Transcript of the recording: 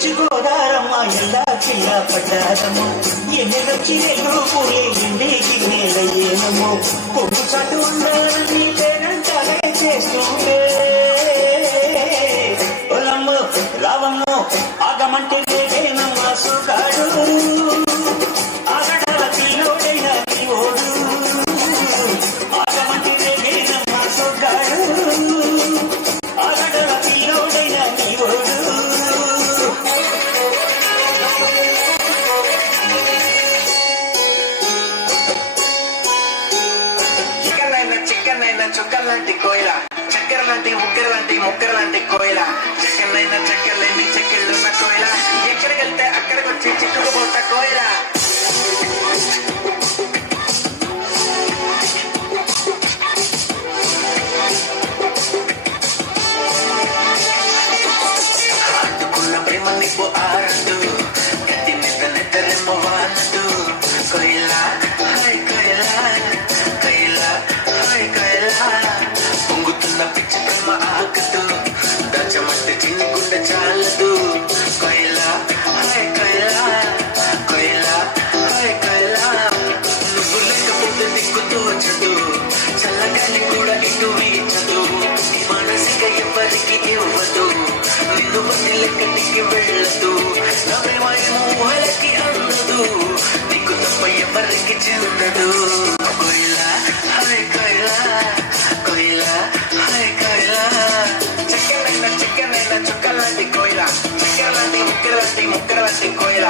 వచ్చి గోదారమ్మ ఎలా కిల్ల పడ్డారమ్మ ఎన్నెలొచ్చి ఎగురు పూలే ఇంటికి నేలయ్యేనమ్మో పొగ్గు చాటు ఉండాలని లేనంతలే చేస్తుంటే ఒలమ్మ రావమ్మ ఆగమంటే లేదేనమ్మ సుగాడు ఆగడాల పిల్లోడైనా నీ ఓడు ఆగమంటే లేదేనమ్మ సుగాడు ఆగడాల పిల్లోడైనా నీ ఓడు చుక్కలాంటి కోయిల చక్కెర లాంటి ముక్కర లాంటి కోయిల చక్కెరలైన చక్కెరలేని చెక్కెళ్ళున్న కోయిల ఎక్కడికి వెళ్తే అక్కడికి వచ్చి చిక్కుకుపోతా కోయిల అందుకున్న ప్రేమ నీకు ఆడుతూ గట్టి నిద్రెమ్మో వాడుతూ కోయిల హాయ్ కోయిల కోయిల హాయ్ కోయిల పొంగుతున్న పిచ్చి ప్రేమ ఆకుతూ దచ్చమంటే చిన్ని గుండె చాలదు కోయిల హాయ్ కోయిల కోయిల హాయ్ కోయిల నువ్వు లేకపోతే దిక్కు తోచదు చల్లగాలి కూడా ఇటు వీచదు నీ మనసిక ఎవరికి ఇవ్వదు నిన్ను బట్టి లెక్కటికి వెళ్ళదు నా ప్రేమ ఊహలకి అందదు నీకు తప్ప ఎవరికి చెందదు కోయిల హాయ్ కోయిల కోయిల హాయ్ కోయిల చక్కెరలైన చుక్కలాంటి కోయిల చక్కెర లాంటి ముక్కర లాంటి కోయిల